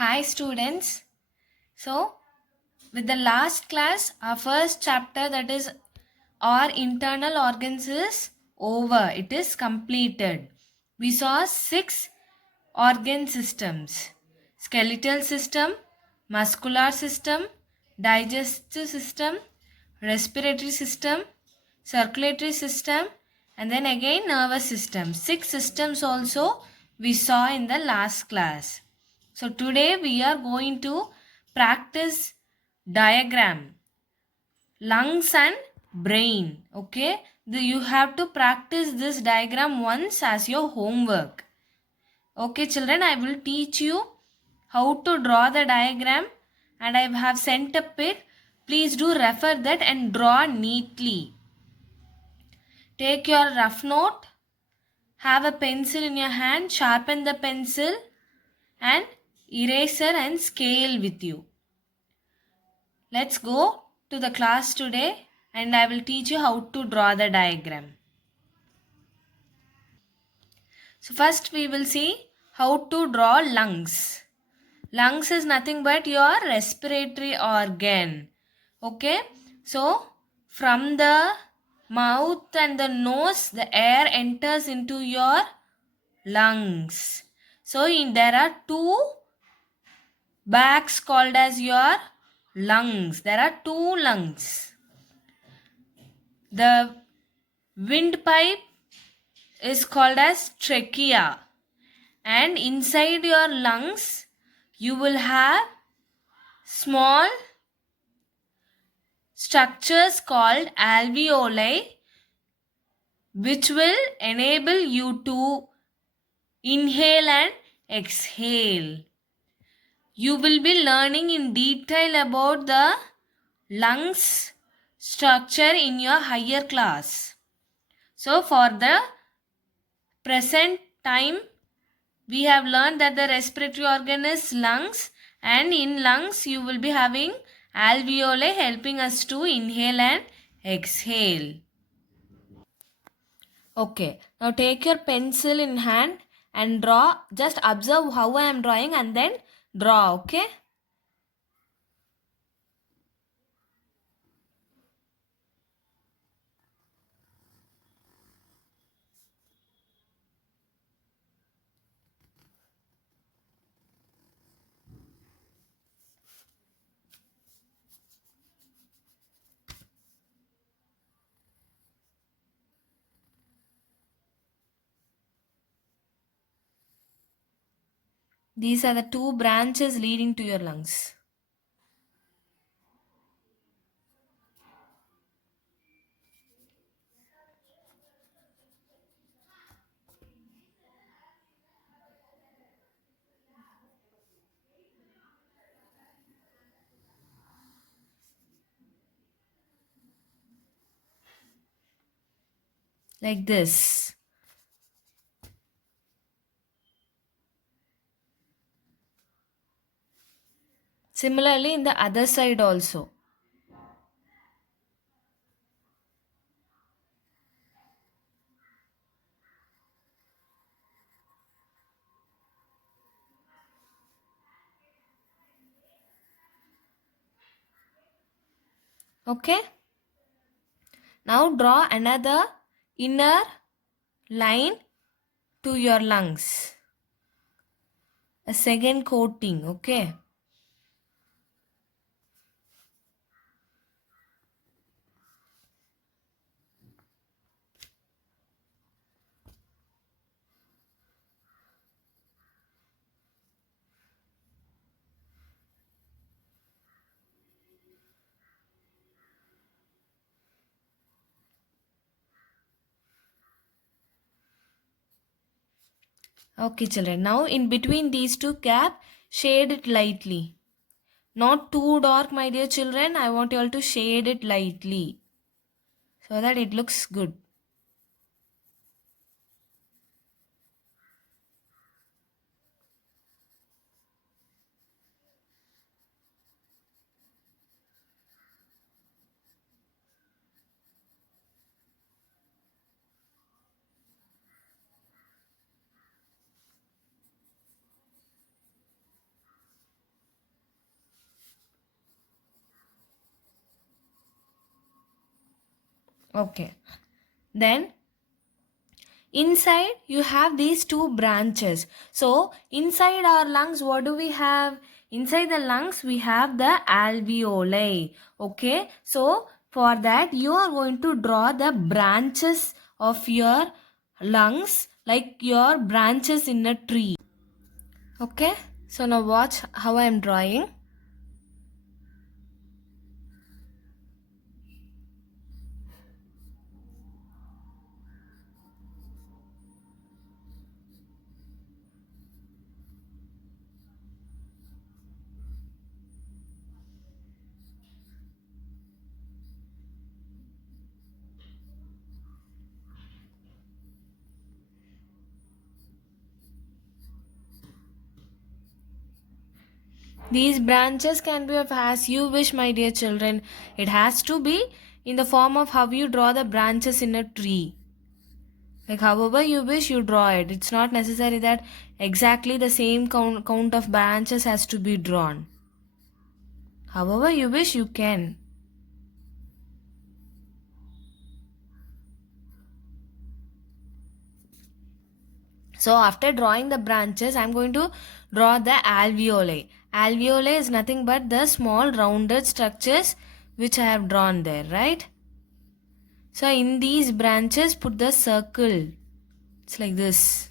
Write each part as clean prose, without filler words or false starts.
Hi students. So with the last class, our first chapter, that is our internal organs, is over. It is completed. We saw 6 organ systems: skeletal system, muscular system, digestive system, respiratory system, circulatory system, and then again nervous system. 6 systems also we saw in the last class. So today we are going to practice diagram, lungs and brain. Okay, you have to practice this diagram once as your homework. Okay children, I will teach you how to draw the diagram and I have sent up it. Please do refer that and draw neatly. Take your rough note, have a pencil in your hand, sharpen the pencil and eraser and scale with you. Let's go to the class today and I will teach you how to draw the diagram. So first we will see how to draw lungs. Lungs is nothing but your respiratory organ. Okay. So from the mouth and the nose, the air enters into your lungs. So there are two bags called as your lungs. There are two lungs. The windpipe is called as trachea, and inside your lungs you will have small structures called alveoli, which will enable you to inhale and exhale. You will be learning in detail about the lungs structure in your higher class. So for the present time, we have learned that the respiratory organ is lungs, and in lungs you will be having alveoli helping us to inhale and exhale. Okay, now take your pencil in hand and draw. Just observe how I am drawing and then draw. Okay. These are the two branches leading to your lungs. Like this. Similarly in the other side also. Okay. Now draw another inner line to your lungs. A second coating. Okay. Okay children, now in between these two gap, shade it lightly. Not too dark my dear children, I want you all to shade it lightly so that it looks good. Okay. Then inside you have these two branches. So inside our lungs, what do we have? Inside the lungs we have the alveoli. Okay, so for that you are going to draw the branches of your lungs like your branches in a tree. Okay, so now watch how I am drawing. These branches can be of as you wish, my dear children. It has to be in the form of how you draw the branches in a tree. Like however you wish, you draw it. It's not necessary that exactly the same count of branches has to be drawn. However you wish, you can. So after drawing the branches, I'm going to draw the alveoli. Alveoli is nothing but the small rounded structures which I have drawn there, right? So in these branches, put the circle. It's like this.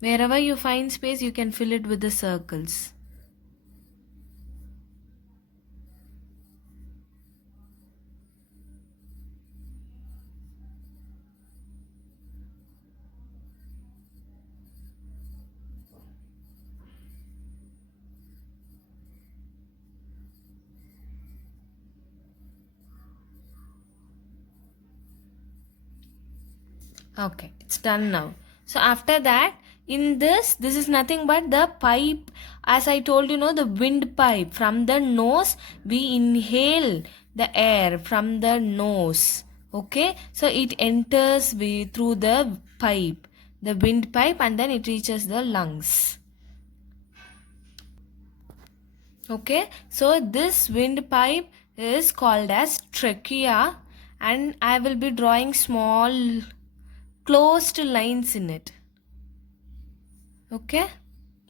Wherever you find space, you can fill it with the circles. Okay, it's done now. So after that, in this is nothing but the pipe. As I told you, the windpipe. From the nose, we inhale the air from the nose. Okay, so it enters through the pipe, the windpipe, and then it reaches the lungs. Okay, so this windpipe is called as trachea, and I will be drawing small closed lines in it. Okay,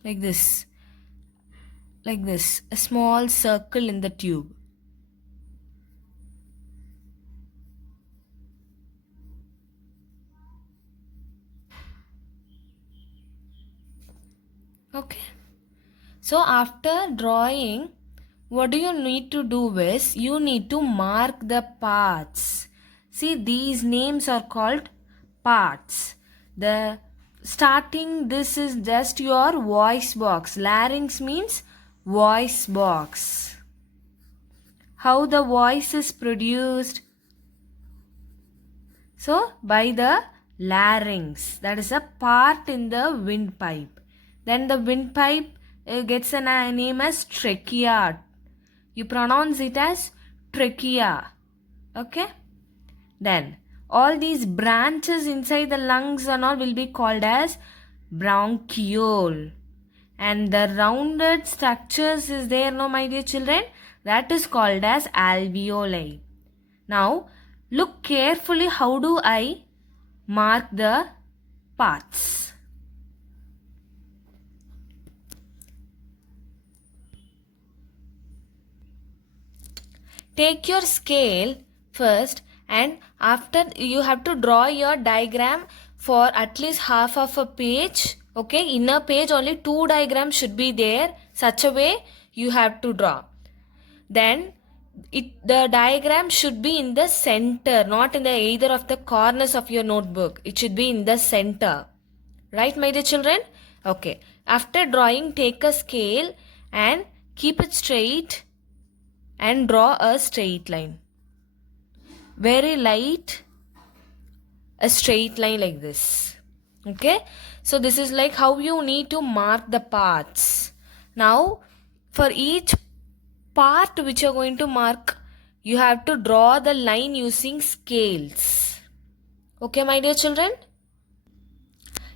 like this, a small circle in the tube. Okay, so after drawing, what do you need to do is you need to mark the parts. See, these names are called parts. The starting, this is just your voice box. Larynx means voice box. How the voice is produced? So by the larynx, that is a part in the windpipe. Then the windpipe gets a name as trachea. You pronounce it as trachea. Okay? Then all these branches inside the lungs and all will be called as bronchiole. And the rounded structures is there, no, my dear children? That is called as alveoli. Now look carefully, how do I mark the parts? Take your scale first, and after you have to draw your diagram for at least half of a page. Okay, in a page only 2 diagrams should be there. Such a way you have to draw. Then the diagram should be in the center, not in the either of the corners of your notebook. It should be in the center. Right, my dear children? Okay. After drawing, take a scale and keep it straight and draw a straight line. Very light, a straight line like this. Okay. So this is like how you need to mark the parts. Now, for each part which you are going to mark, you have to draw the line using scales. Okay, my dear children?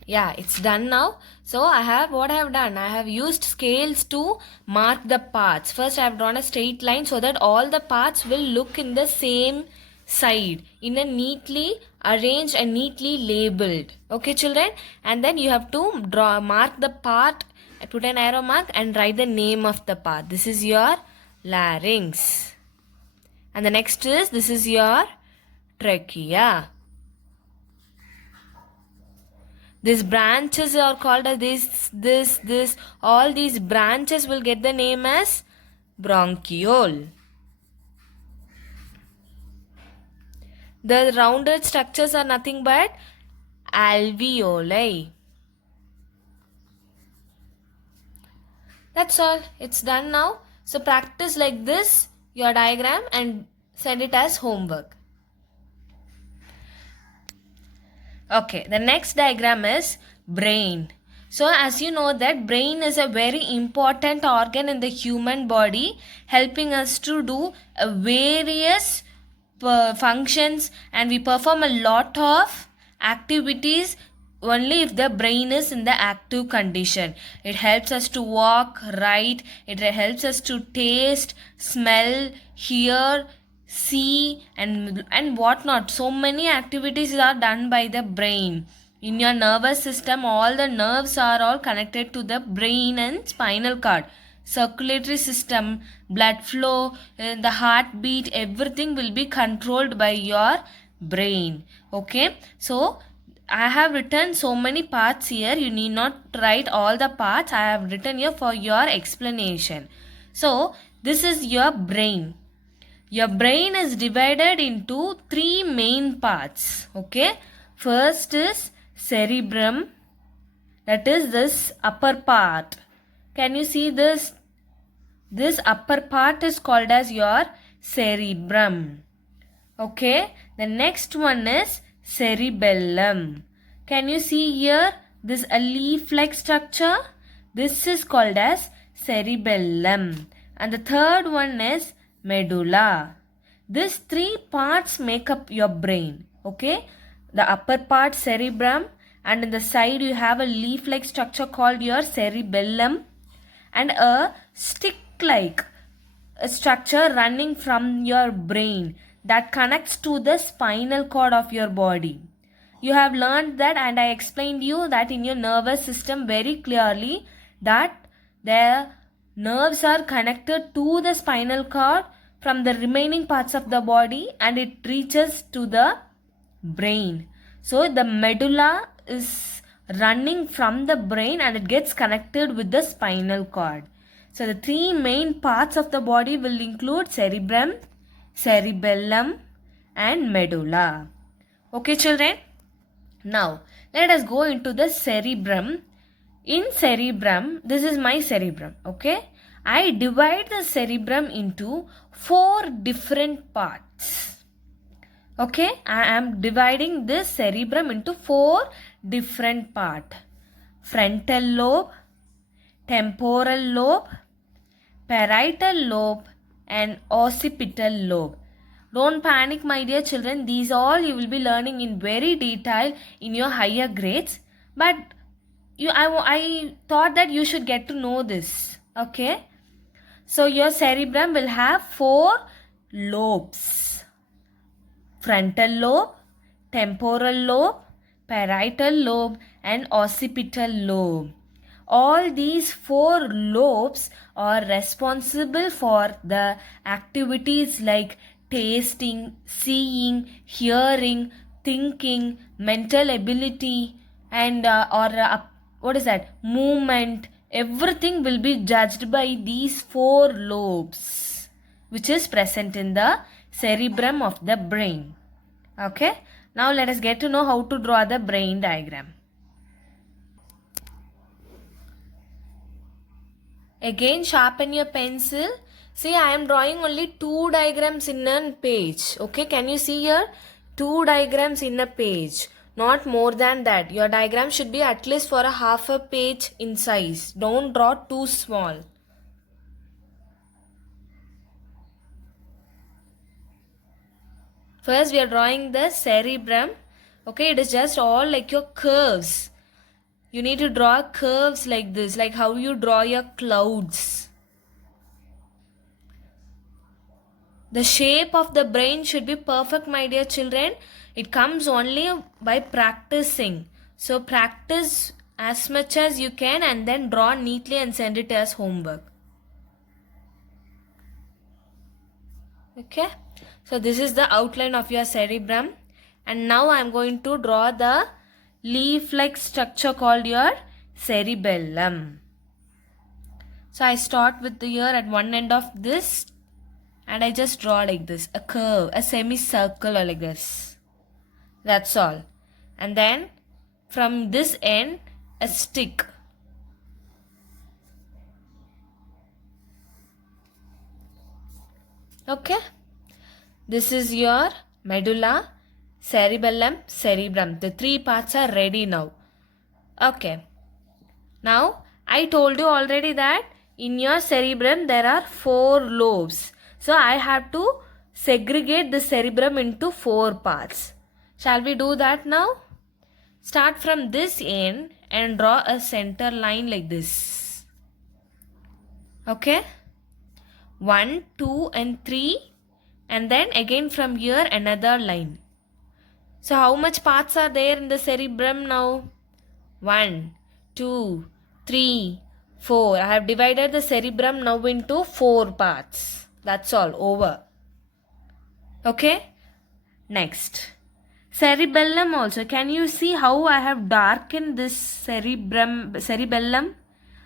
Yeah, it's done now. So I have what I have done. I have used scales to mark the paths. First I have drawn a straight line so that all the paths will look in the same side in a neatly arranged and neatly labeled. Okay, children? And then you have to mark the path, put an arrow mark and write the name of the path. This is your larynx. And the next is, this is your trachea. These branches are called as this. All these branches will get the name as bronchiole. The rounded structures are nothing but alveoli. That's all. It's done now. So practice like this your diagram and send it as homework. Okay, the next diagram is brain. So as you know that brain is a very important organ in the human body, helping us to do various functions, and we perform a lot of activities only if the brain is in the active condition. It helps us to walk, write, it helps us to taste, smell, hear, see and whatnot. So many activities are done by the brain. In your nervous system, all the nerves are all connected to the brain and spinal cord. Circulatory system, blood flow, the heartbeat, everything will be controlled by your brain. Okay, so I have written so many parts here. You need not write all the parts. I have written here for your explanation. So this is your brain. Your brain is divided into three main parts. Okay, first is cerebrum, that is this upper part. Can you see this? This upper part is called as your cerebrum. Okay, the next one is cerebellum. Can you see here this a leaf-like structure? This is called as cerebellum. And the third one is medulla. These three parts make up your brain. Okay, the upper part cerebrum, and in the side you have a leaf-like structure called your cerebellum, and a stick-like structure running from your brain that connects to the spinal cord of your body. You have learned that, and I explained you that in your nervous system very clearly that the nerves are connected to the spinal cord from the remaining parts of the body and it reaches to the brain. So the medulla is running from the brain and it gets connected with the spinal cord. So the three main parts of the body will include cerebrum, cerebellum and medulla. Okay, children? Now let us go into the cerebrum. In cerebrum, this is my cerebrum. Okay, I divide the cerebrum into 4 different parts. Okay, I am dividing this cerebrum into 4 different parts: frontal lobe, temporal lobe, parietal lobe and occipital lobe. Don't panic, my dear children. These all you will be learning in very detail in your higher grades. But I thought that you should get to know this. Okay. So your cerebrum will have 4 lobes: frontal lobe, temporal lobe, parietal lobe and occipital lobe. All these 4 lobes are responsible for the activities like tasting, seeing, hearing, thinking, mental ability and what is that? Movement. Everything will be judged by these 4 lobes which is present in the cerebrum of the brain. Okay. Now let us get to know how to draw the brain diagram. Again, sharpen your pencil. See, I am drawing only 2 diagrams in a page. Okay, can you see here? 2 diagrams in a page. Not more than that. Your diagram should be at least for a half a page in size. Don't draw too small. First, we are drawing the cerebrum. Okay, it is just all like your curves. You need to draw curves like this, like how you draw your clouds. The shape of the brain should be perfect, my dear children. It comes only by practicing. So practice as much as you can and then draw neatly and send it as homework. Okay. So this is the outline of your cerebrum. And now I am going to draw the leaf-like structure called your cerebellum. So I start with the ear at one end of this and I just draw like this, a curve, a semicircle like this. That's all. And then from this end, a stick. Okay. This is your medulla, cerebellum, cerebrum. The three parts are ready now. Okay. Now, I told you already that in your cerebrum there are 4 lobes. So, I have to segregate the cerebrum into 4 parts. Shall we do that now? Start from this end and draw a center line like this. Okay? 1, 2 and 3 and then again from here another line. So how much parts are there in the cerebrum now? 1, 2, 3, 4. I have divided the cerebrum now into 4 parts. That's all. Over. Okay? Next. Cerebellum also. Can you see how I have darkened this cerebellum?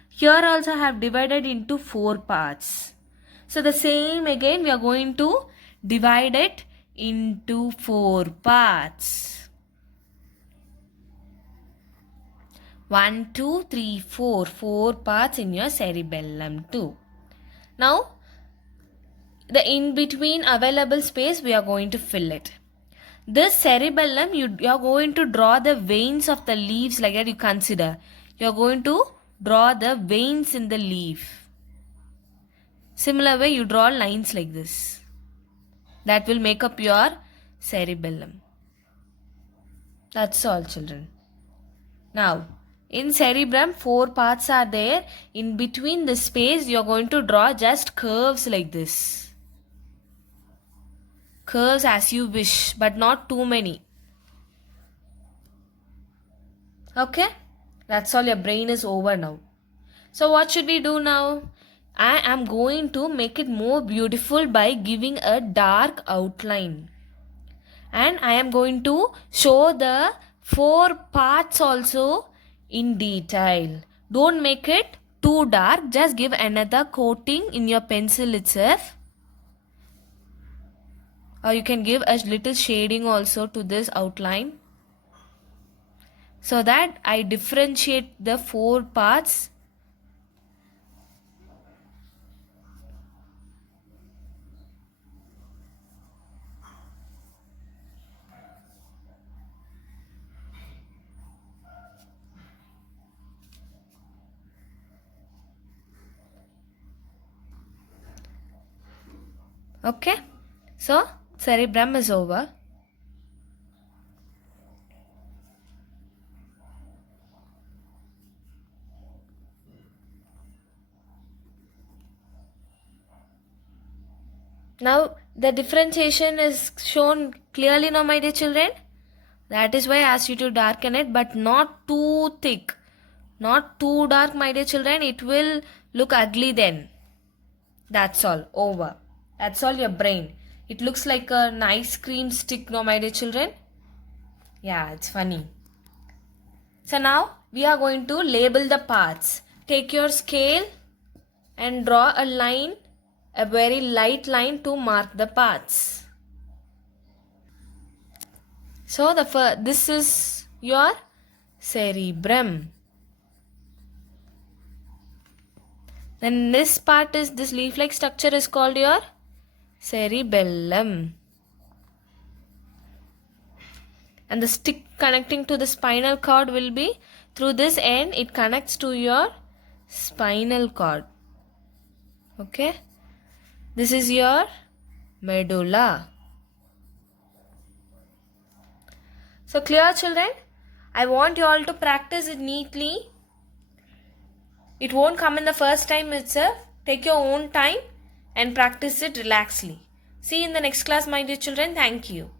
Here also I have divided into 4 parts. So the same again we are going to divide it into 4 parts. 1, 2, 3, 4. 4 parts in your cerebellum too. Now, the in-between available space we are going to fill it. This cerebellum, you are going to draw the veins of the leaves like that you consider. You are going to draw the veins in the leaf. Similar way you draw lines like this. That will make up your cerebellum. That's all, children. Now, in cerebrum 4 parts are there. In between the space you are going to draw just curves like this. Curves as you wish, but not too many. Okay? That's all. Your brain is over now. So what should we do now? I am going to make it more beautiful by giving a dark outline. And I am going to show the 4 parts also in detail. Don't make it too dark. Just give another coating in your pencil itself. Or you can give a little shading also to this outline. So that I differentiate the 4 parts. Okay. So, cerebrum is over. Now, the differentiation is shown clearly now, my dear children. That is why I asked you to darken it, but not too thick. Not too dark, my dear children. It will look ugly then. That's all. Over. That's all your brain. It looks like an ice cream stick now, my dear children. Yeah, it's funny. So now we are going to label the parts. Take your scale and draw a line, a very light line to mark the parts. So this is your cerebrum. Then this part is, this leaf-like structure is called your cerebellum. And the stick connecting to the spinal cord will be through this end, it connects to your spinal cord. Okay. This is your medulla. So clear, children? I want you all to practice it neatly. It won't come in the first time itself. Take your own time and practice it relaxedly. See you in the next class, my dear children. Thank you.